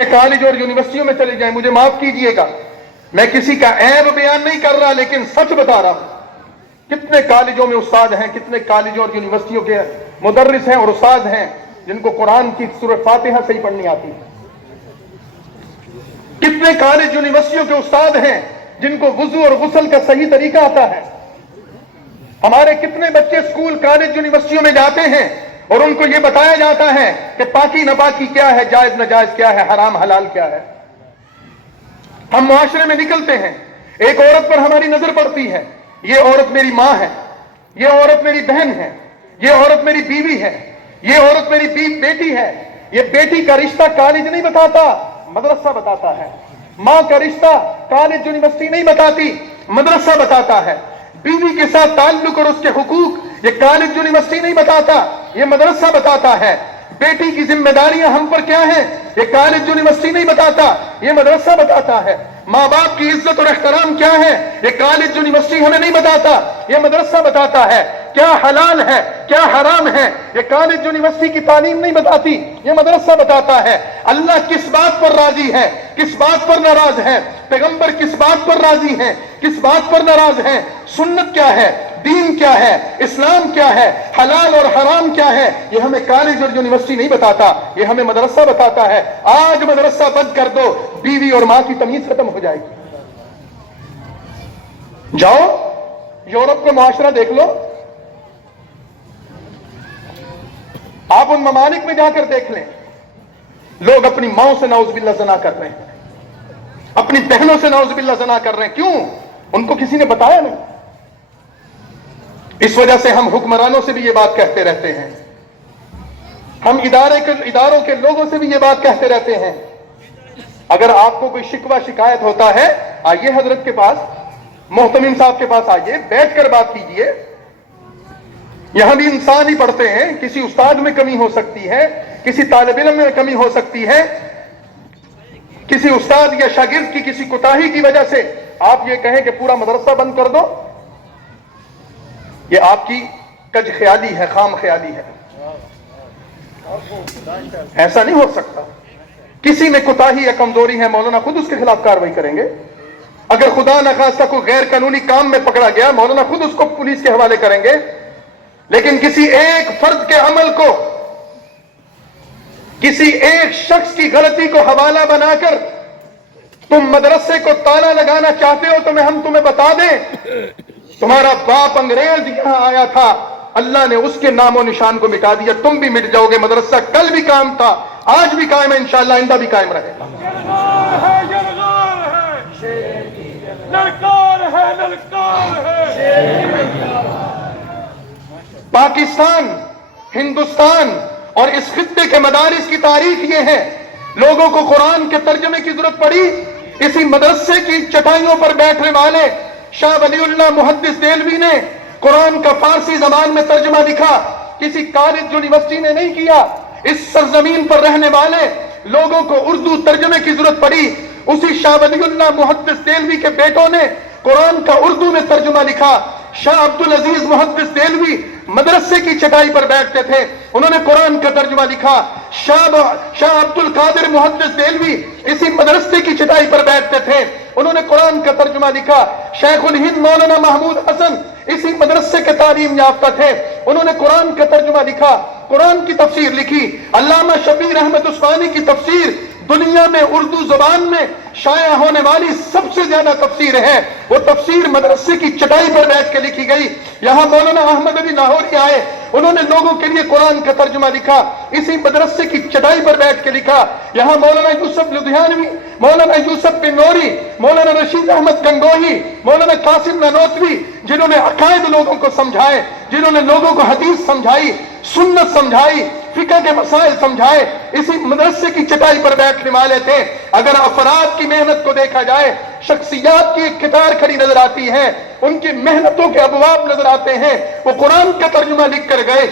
College اور یونیورسٹیوں میں چلے جائیں، مجھے معاف کیجئے گا، میں کسی کا عیب بیان نہیں کر رہا، لیکن سچ بتا رہا ہوں۔ کتنے کالجوں میں استاد ہیں، کتنے کالجوں اور یونیورسٹیوں کے مدرس ہیں اور استاد ہیں جن کو قرآن کی سورہ فاتحہ صحیح پڑھنی آتی ہے۔ کتنے کالج یونیورسٹیوں کے استاد ہیں جن کو وضو اور غسل کا صحیح طریقہ آتا ہے۔ ہمارے کتنے بچے اسکول کالج یونیورسٹیوں میں جاتے ہیں اور ان کو یہ بتایا جاتا ہے کہ پاکی ناپاکی کیا ہے، جائز ناجائز کیا ہے، حرام حلال کیا ہے۔ ہم معاشرے میں نکلتے ہیں، ایک عورت پر ہماری نظر پڑتی ہے، یہ عورت میری ماں ہے، یہ عورت میری بہن ہے، یہ عورت میری بیوی ہے، یہ عورت میری بیٹی ہے۔ یہ بیٹی کا رشتہ کالج نہیں بتاتا، مدرسہ بتاتا ہے۔ ماں کا رشتہ کالج یونیورسٹی نہیں بتاتی، مدرسہ بتاتا ہے۔ بیوی کے ساتھ تعلق اور اس کے حقوق یہ کالج یونیورسٹی نہیں بتاتا، یہ مدرسہ بتاتا ہے۔ بیٹی کی ذمہ داریاں ہم پر کیا ہیں، یہ کالج یونیورسٹی نہیں بتاتا، یہ مدرسہ بتاتا ہے۔ ماں باپ کی عزت اور احترام کیا ہے، یہ کالج یونیورسٹی ہمیں نہیں بتاتا، یہ مدرسہ بتاتا ہے۔ کیا حلال ہے، کیا حرام ہے، یہ کالج یونیورسٹی کی تعلیم نہیں بتاتی، یہ مدرسہ بتاتا ہے۔ اللہ کس بات پر راضی ہے، کس بات پر ناراض ہے، پیغمبر کس بات پر راضی ہیں، کس بات پر ناراض ہیں، سنت کیا ہے، دین کیا ہے، اسلام کیا ہے، حلال اور حرام کیا ہے، یہ ہمیں کالج اور یونیورسٹی نہیں بتاتا، یہ ہمیں مدرسہ بتاتا ہے۔ آج مدرسہ بند کر دو، بیوی اور ماں کی تمیز ختم ہو جائے گی۔ جاؤ یورپ کا معاشرہ دیکھ لو، آپ ان ممالک میں جا کر دیکھ لیں، لوگ اپنی ماں سے نعوذ باللہ زنا کر رہے ہیں، اپنی بہنوں سے نعوذ باللہ زنا کر رہے ہیں۔ کیوں؟ ان کو کسی نے بتایا نہیں۔ اس وجہ سے ہم حکمرانوں سے بھی یہ بات کہتے رہتے ہیں، ہم اداروں کے لوگوں سے بھی یہ بات کہتے رہتے ہیں۔ اگر آپ کو کوئی شکوہ شکایت ہوتا ہے، آئیے حضرت کے پاس، محتمم صاحب کے پاس آئیے، بیٹھ کر بات کیجئے۔ یہاں بھی انسان ہی پڑھتے ہیں، کسی استاد میں کمی ہو سکتی ہے، کسی طالب علم میں کمی ہو سکتی ہے، کسی استاد یا شاگرد کی کسی کوتاہی کی وجہ سے آپ یہ کہیں کہ پورا مدرسہ بند کر دو، یہ آپ کی کج خیالی ہے، خام خیالی ہے۔ ایسا نہیں ہو سکتا۔ کسی میں کوتاہی یا کمزوری ہے، مولانا خود اس کے خلاف کارروائی کریں گے۔ اگر خدا نخواستہ کوئی غیر قانونی کام میں پکڑا گیا، مولانا خود اس کو پولیس کے حوالے کریں گے۔ لیکن کسی ایک فرد کے عمل کو، کسی ایک شخص کی غلطی کو حوالہ بنا کر تم مدرسے کو تالا لگانا چاہتے ہو، تو ہم تمہیں بتا دیں، تمہارا باپ انگریز یہاں آیا تھا، اللہ نے اس کے نام و نشان کو مٹا دیا، تم بھی مٹ جاؤ گے۔ مدرسہ کل بھی قائم تھا، آج بھی قائم ہے، انشاءاللہ آئندہ بھی قائم رہے گا۔ پاکستان، ہندوستان اور اس خطے کے مدارس کی تاریخ یہ ہے، لوگوں کو قرآن کے ترجمے کی ضرورت پڑی، اسی مدرسے کی چٹائیوں پر بیٹھنے والے شاہ ولی اللہ محدث دہلوی نے قرآن کا فارسی زبان میں ترجمہ لکھا، کسی کالج یونیورسٹی نے نہیں کیا۔ اس سرزمین پر رہنے والے لوگوں کو اردو ترجمے کی ضرورت پڑی، اسی شاہ ولی اللہ محدث دہلوی کے بیٹوں نے قرآن کا اردو میں ترجمہ لکھا۔ شاہ عبدالعزیز محدث دہلوی مدرسے کی چٹائی پر بیٹھتے تھے، انہوں نے قرآن کا ترجمہ لکھا۔ شاہ عبد القادر محدث دہلوی اسی مدرسے کی چٹائی پر بیٹھتے تھے، انہوں نے قرآن کا ترجمہ لکھا۔ شیخ الہند مولانا محمود حسن اسی مدرسے کے تعلیم یافتہ تھے، انہوں نے قرآن کا ترجمہ لکھا، قرآن کی تفسیر لکھی۔ علامہ شبیر احمد عثمانی کی تفسیر دنیا میں اردو زبان میں شائع ہونے والی سب سے زیادہ تفسیر ہے، وہ تفسیر مدرسے کی چٹائی پر بیٹھ کے لکھی گئی۔ یہاں مولانا احمد علی لاہوری آئے، انہوں نے لوگوں کے لیے قرآن کا ترجمہ لکھا، اسی مدرسے کی چٹائی پر بیٹھ کے لکھا۔ یہاں مولانا یوسف لدھیانوی، مولانا یوسف بن نوری، مولانا رشید احمد گنگوہی، مولانا قاسم نانوتوی، جنہوں نے عقائد لوگوں کو سمجھائے، جنہوں نے لوگوں کو حدیث سمجھائی، سنت سمجھائی، فقہ کے مسائل سمجھائے، اسی مدرسے کی چٹائی پر بیٹھنے والے تھے۔ اگر افراد کی محنت کو دیکھا جائے، شخصیات کی ایک قطار کھڑی نظر آتی ہے، ان کی محنتوں کے ابواب نظر آتے ہیں۔ وہ قرآن کا ترجمہ لکھ کر گئے،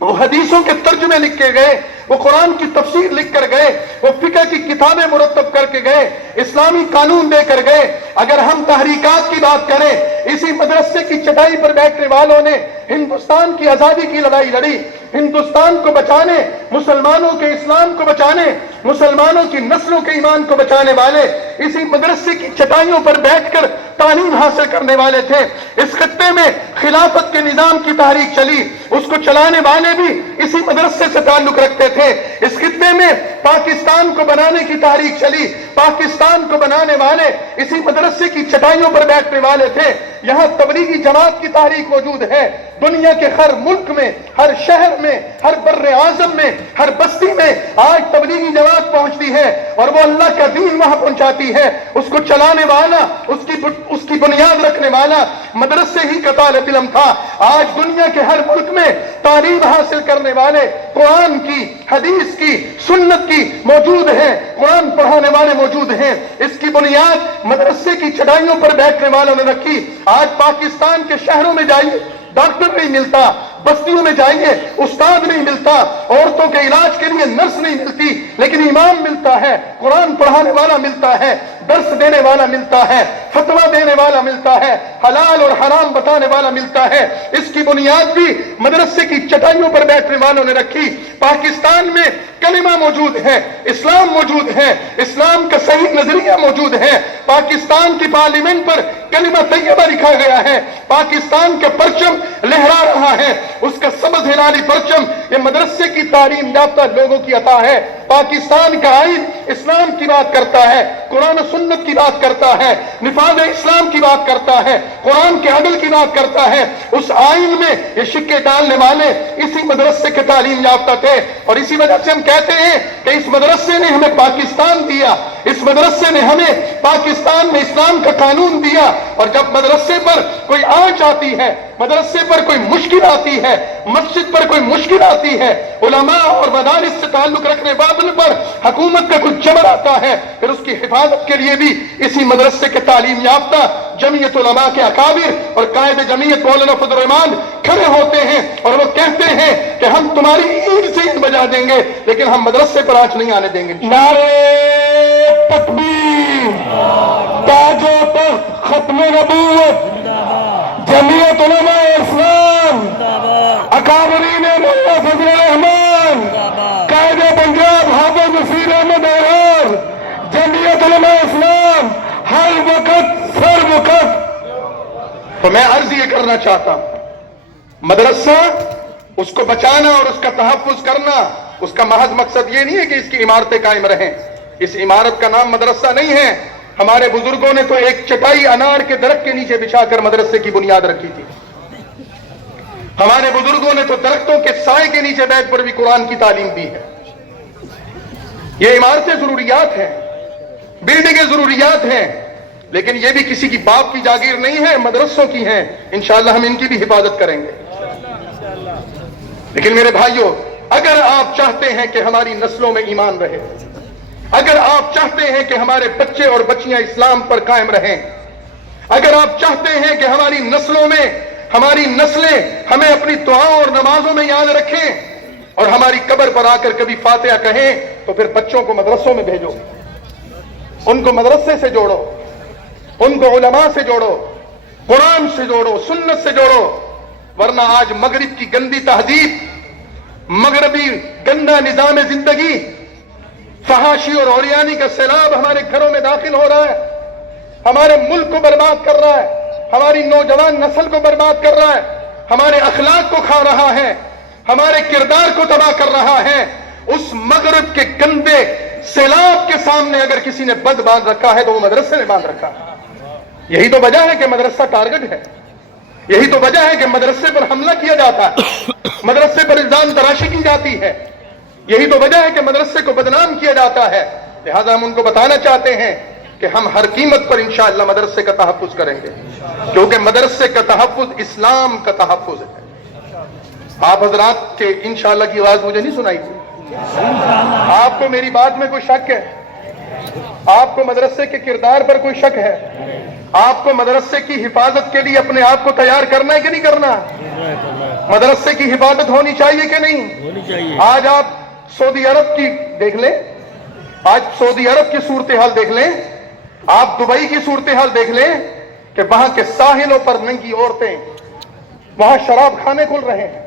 وہ حدیثوں کے ترجمے لکھ کے گئے، وہ قرآن کی تفسیر لکھ کر گئے، وہ فقہ کی کتابیں مرتب کر کے گئے، اسلامی قانون دے کر گئے۔ اگر ہم تحریکات کی بات کریں، اسی مدرسے کی چٹائی پر بیٹھنے والوں نے ہندوستان کی آزادی کی لڑائی لڑی، हिंदुस्तान को बचाने, मुसलमानों के इस्लाम को बचाने, मुसलमानों की नस्लों के ईमान को बचाने वाले इसी मदरसे की चटाइयों पर बैठकर तालीम हासिल करने वाले थे। इस खत्ते में खिलाफत के निजाम की तहरीक चली, उसको चलाने वाले भी इसी मदरसे से ताल्लुक रखते थे। इस खत्ते में पाकिस्तान को बनाने की तहरीक चली, पाकिस्तान को बनाने वाले इसी मदरसे की चटाइयों पर बैठने वाले थे। यहां तबलीगी जमात की तहरीक मौजूद है। दुनिया के हर मुल्क में, हर शहर में, हर बर्रे आजम में, हर बस्ती में आज तबलीगी जमात पहुंचती है और वो अल्लाह का दीन वहां पहुंचाती है। उसको चलाने वाला, उसकी बुनियाद रखने वाला मदरसे ही का तालिब इल्म था। आज दुनिया के हर मुल्क में तालीम हासिल करने वाले कुरान की, हदीस की, सुन्नत की मौजूद है, कुरान पढ़ाने वाले मौजूद हैं। इसकी बुनियाद मदरसे की चटाइयों पर बैठने वालों ने रखी। आज पाकिस्तान के शहरों में जाइए, डॉक्टर नहीं मिलता, बस्तियों में जाइए उस्ताद नहीं मिलता, औरतों के इलाज के लिए नर्स नहीं मिलती, लेकिन इमाम मिलता है, कुरान पढ़ाने वाला मिलता है, दर्स देने वाला मिलता है, फतवा देने वाला मिलता है, हलाल और हराम बताने वाला मिलता है। इसकी बुनियाद भी मदरसे की चटाइयों पर बैठने वालों ने रखी। पाकिस्तान में कलिमा मौजूद है, इस्लाम मौजूद है, इस्लाम का सही नजरिया मौजूद है। पाकिस्तान की पार्लियामेंट पर कलिमा तैयबा लिखा गया है, पाकिस्तान का परचम लहरा रहा है, उसका सबज हिलाली परचम ये मदरसे की तालीम याफ्ता लोगों की अता है। पाकिस्तान का आइन इस्लाम की बात करता है, कुरान और सुन्नत की बात करता है, निफाज इस्लाम की बात करता है, कुरान के अदल की बात करता है। उस आइन में ये शिक्के डालने वाले इसी मदरसे के तालीम याफ्ता थे और इसी वजह से हम कहते हैं कि इस मदरसे ने हमें पाकिस्तान दिया, इस मदरसे ने हमें पाकिस्तान में इस्लाम का कानून दिया। और जब मदरसे पर कोई आंच आती है, मदरसे पर कोई मुश्किल आती है, मस्जिद पर कोई मुश्किल आती है, उलमा और मदारिस से ताल्लुक रखने वालों पर हुकूमत का कुछ जबर आता है, फिर उसकी हिफाजत के लिए भी इसी मदरसे के तालीम याफ्ता जमीयत उलमा के अकाबिर और कायद जमीयत मौलाना फजल रहमान खड़े होते हैं और वो कहते हैं कि हम तुम्हारी ईद से ईद बजा देंगे, लेकिन हम मदरसे पर आंच नहीं आने देंगे। नारे तकबीर, ताजो तख्त खत्म नबूवत, जमीयत उलमा इस्लाम, अकाबरीन मौलाना फजल रहमान, कायदे पंजाब हाफिज नसीर अहमद अहरार, जमीयत उलमा इस्लाम हर वक्त सर वक्त। तो मैं अर्ज ये करना चाहता हूं, मदरसा उसको बचाना और उसका तहफ्फुज करना, उसका महज मकसद ये नहीं है कि इसकी इमारतें कायम रहें। इस इमारत का नाम मदरसा नहीं है। हमारे बुजुर्गों ने तो एक चटाई अनार के दरख्त के नीचे बिछाकर मदरसे की बुनियाद रखी थी। हमारे बुजुर्गों ने तो दरख्तों के साए के नीचे बैठ पर भी कुरान की तालीम दी है। ये इमारतें जरूरियात हैं, बिल्डिंगें जरूरियात हैं, लेकिन ये भी किसी की बाप की जागीर नहीं है, मदरसों की हैं। इंशाअल्लाह हम इनकी भी हिफाजत करेंगे। लेकिन मेरे भाइयों, अगर आप चाहते हैं कि हमारी नस्लों में ईमान रहे, अगर आप चाहते हैं कि हमारे बच्चे और बच्चियां इस्लाम पर कायम रहें, अगर आप चाहते हैं कि हमारी नस्लों में, हमारी नस्लें हमें अपनी दुआओं और नमाजों में याद रखें और हमारी कब्र पर आकर कभी फातिहा कहें, तो फिर बच्चों को मदरसों में भेजो, उनको मदरसे से जोड़ो, उनको उलमा से जोड़ो, कुरान से जोड़ो, सुन्नत से जोड़ो। वरना आज मगरिब की गंदी तहजीब, मगरबी गंदा निजाम जिंदगी, फहाशी और औरियानी का सैलाब हमारे घरों में दाखिल हो रहा है, हमारे मुल्क को बर्बाद कर रहा है, हमारी नौजवान नस्ल को बर्बाद कर रहा है, हमारे अखलाक को खा रहा है, हमारे किरदार को तबाह कर रहा है। उस मगरिब के गंदे सैलाब के सामने अगर किसी ने बंद बांध रखा है तो वो मदरसे ने बांध रखा है। यही तो वजह है कि मदरसा टारगेट है, यही तो वजह है कि मदरसे पर हमला किया जाता है, मदरसे पर इल्जाम तराशी की जाती है, यही तो वजह है कि मदरसे को बदनाम किया जाता है। लिहाजा हम उनको बताना चाहते हैं कि हम हर कीमत पर इंशाअल्लाह मदरसे का तहफ्फुज करेंगे, क्योंकि मदरसे का तहफ्फुज इस्लाम का तहफ्फुज है। आप हजरात के इंशाअल्लाह की आवाज मुझे नहीं सुनाई थी? आपको मेरी बात में कोई शक है? आपको मदरसे के किरदार पर कोई शक है? आपको मदरसे की हिफाजत के लिए अपने आप को तैयार करना है कि नहीं करना? मदरसे की हिफाजत होनी चाहिए कि नहीं होनी चाहिए? आज आप सऊदी अरब की देख लें, आज सऊदी अरब की सूरत हाल देख लें, आप दुबई की सूरत हाल देख लें कि वहां के साहिलों पर नंगी औरतें, वहां शराब खाने खुल रहे हैं,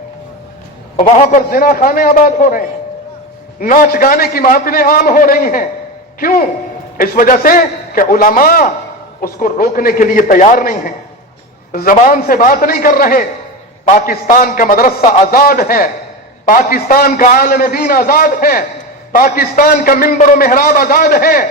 वहां पर जिना खाने आबाद हो रहे हैं, नाच गाने की महफिलें आम हो रही हैं। क्यों? इस वजह से कि उलमा उसको रोकने के लिए तैयार नहीं है, जबान से बात नहीं कर रहे। पाकिस्तान का मदरसा आजाद है, पाकिस्तान का आलम दीन आजाद है, पाकिस्तान का मिंबर और मेहराब आजाद है,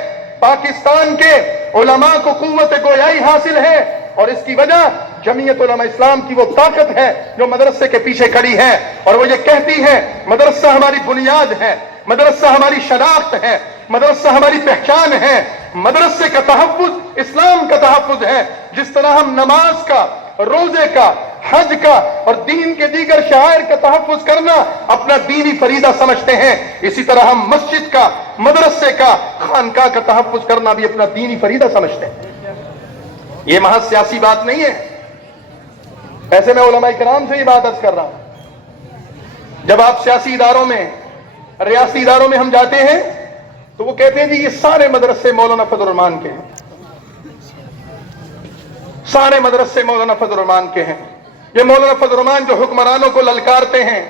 पाकिस्तान के उलमा को कुव्वत गोयाई हासिल है। और इसकी वजह जमीयत उलमा इस्लाम की वो ताकत है जो मदरसे के पीछे खड़ी है, और वो ये कहती है मदरसा हमारी बुनियाद है, मदरसा हमारी शनाख्त है, मदरसा हमारी पहचान है, मदरसे का तहफ्फुज इस्लाम का तहफ्फुज है। जिस तरह हम नमाज का, रोजे का, हज का और दीन के दीगर शआयर का तहफ्फुज करना अपना दीनी फरीदा समझते हैं, इसी तरह हम मस्जिद का, मदरसे का, खानका का तहफ्फुज करना भी अपना दीनी फरीदा समझते हैं। ये महज सियासी बात नहीं है। ऐसे मैं उलमा इकराम से ये बात अर्ज कर रहा हूं। जब आप सियासी इदारों में, रियासी इदारों में हम जाते हैं तो वो कहते हैं जी ये सारे मदरसे मौलाना फजल रहमान के हैं, सारे मदरसे मौलाना फजल रहमान के हैं। ये मौलाना फजल रहमान जो हुक्मरानों को ललकारते हैं,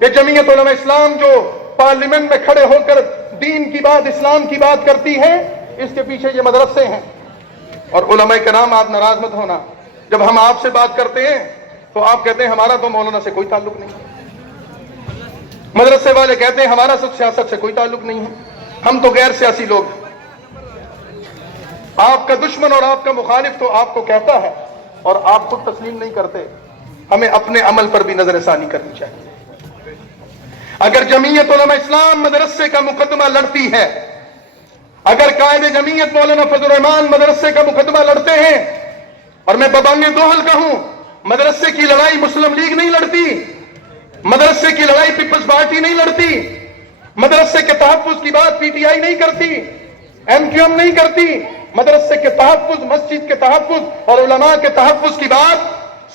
ये जमीयत उलमा इस्लाम जो पार्लियामेंट में खड़े होकर दीन की बात, इस्लाम की बात करती है, इसके पीछे ये मदरसे हैं। और उलमा इकराम, आप नाराज मत होना, जब हम आपसे बात करते हैं तो आप कहते हैं हमारा तो मौलाना से कोई ताल्लुक नहीं है। मदरसे वाले कहते हैं हमारा सब सियासत से कोई ताल्लुक नहीं है, हम तो गैर सियासी लोग हैं। आपका दुश्मन और आपका मुखालिफ तो आपको कहता है और आप खुद तस्लीम नहीं करते। हमें अपने अमल पर भी नजरसानी करनी चाहिए। अगर जमीयत उलमा इस्लाम मदरसे का मुकदमा लड़ती है, अगर कायदे जमीयत मौलाना फजल रहमान मदरसे का मुकदमा लड़ते हैं, और मैं बबांगे दोहल कहूं, मदरसे की लड़ाई मुस्लिम लीग नहीं लड़ती, मदरसे की लड़ाई पीपल्स पार्टी नहीं लड़ती, मदरसे के तहफ्फुज की बात पीटीआई नहीं करती, एमक्यूएम नहीं करती। मदरसे के तहफ्फुज, मस्जिद के तहफ्फुज और उलमा के तहफ्फुज की बात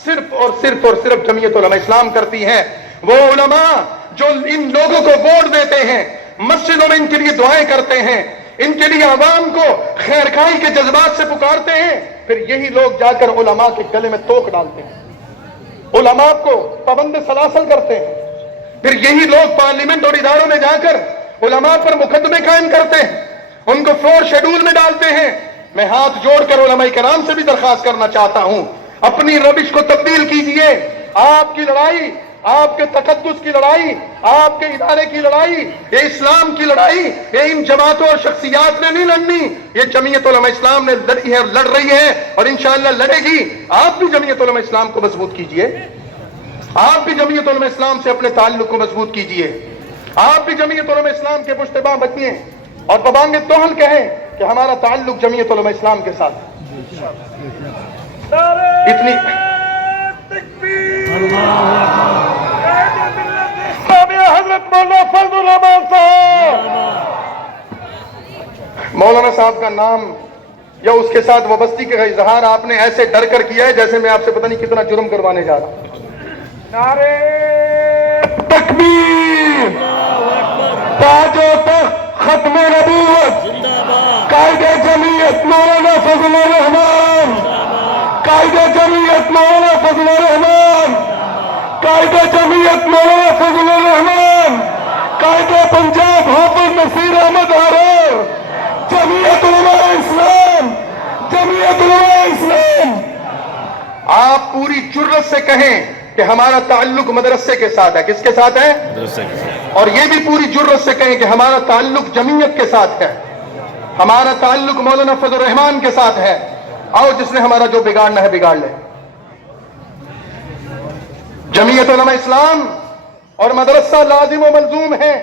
सिर्फ और सिर्फ जमीयत उलमा इस्लाम करती है। वो उलमा जो इन लोगों को वोट देते हैं, मस्जिदों में इनके लिए दुआएं करते हैं, इनके लिए आवाम को खैरखाई के जज्बात से पुकारते हैं, फिर यही लोग जाकर उलमा के गले में तोक डालते हैं, उलमा को पाबंद सलासल करते हैं। फिर यही लोग पार्लियामेंट और इदारों में जाकर उलमा पर मुकदमे कायम करते हैं, उनको 4 शेड्यूल में डालते हैं। मैं हाथ जोड़कर उलमा इकराम से भी दरखास्त करना चाहता हूं, अपनी रविश को तब्दील कीजिए। आपकी लड़ाई, आपके तकद्दुस की लड़ाई, आपके इदारे की लड़ाई, ये इस्लाम की लड़ाई, ये इन जमातों और शख्सियात ने नहीं लड़नी, ये जमीयत उलमा इस्लाम ने लड़ी है, लड़ रही है और इंशाअल्लाह लड़ेगी। आप भी जमीयत उलमा इस्लाम को मजबूत कीजिए, आप भी जमीयत उलमा इस्लाम से अपने ताल्लुक को मजबूत कीजिए, आप भी जमीयत उलमा इस्लाम के पुश्तबा बनिए और बबांगे तोहल कहें कि हमारा ताल्लुक जमीयत उलमा इस्लाम के साथ। इतनी मौलाना साहब का नाम या उसके साथ वाबस्ती का इजहार आपने ऐसे डर कर किया है जैसे मैं आपसे पता नहीं कितना जुर्म करवाने जा रहा हूं। नारे तकबीर, ताजो तख्त खत्म नबूवत, कायदे जमीयत मौलाना फजल रहमान, कायदे जमीयत मौलाना फजल रहमान, कायदे जमीयत मौलाना फजल रहमान, कायदे पंजाब हाफिज नसीर अहमद आरोर, जमीयत उलमा इस्लाम, जमीयत उलमा इस्लाम। आप पूरी जुर्रत से कहें कि हमारा ताल्लुक मदरसे के साथ है। किसके साथ है? मदरसे के साथ। और ये भी पूरी जुर्रत से कहें कि हमारा ताल्लुक जमीयत के साथ है, हमारा ताल्लुक मौलाना फजल रहमान के साथ है। आओ जिसने हमारा जो बिगाड़ना है बिगाड़ ले। जमीयत उलमा इस्लाम और मदरसा लाजिम व मलजूम है